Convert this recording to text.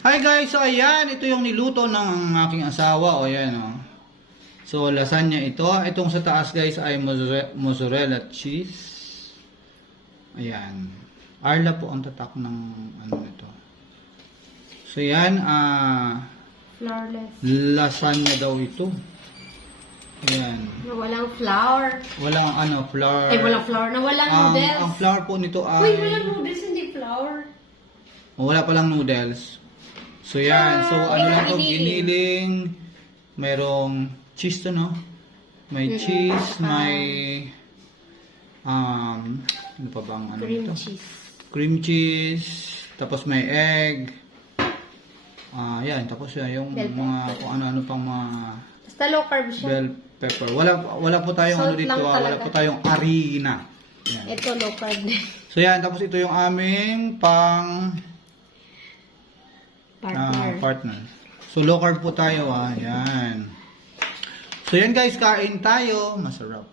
Hi guys, so ayan, ito yung niluto ng aking asawa, o ayan o. So lasagna ito, itong sa taas guys ay mozzarella cheese. Ayan. Arla po ang tatak ng ano nito. So yan, Flourless. lasagna daw ito. Ayan. Na walang flour. Walang flour. Ay, walang flour. Na walang noodles. Ang flour po nito ay... Uy, walang noodles, hindi flour. Wala palang noodles. So yan, so ano lang to, giniling. giniling. Merong cheese to, no? May cheese, may ano pa bang ano Cream ito? cheese. Cream cheese, tapos may egg. Yan, tapos yung Bell mga pepper. kung ano-ano pang mga Basta low carb siya. bell pepper. Wala po tayong Salt ano dito, lang wala talaga. po tayong harina. Yan. Ito low carb din. So yan, tapos ito yung aming pang partner. So low carb po tayo, yan. So yan guys, kain tayo, masarap.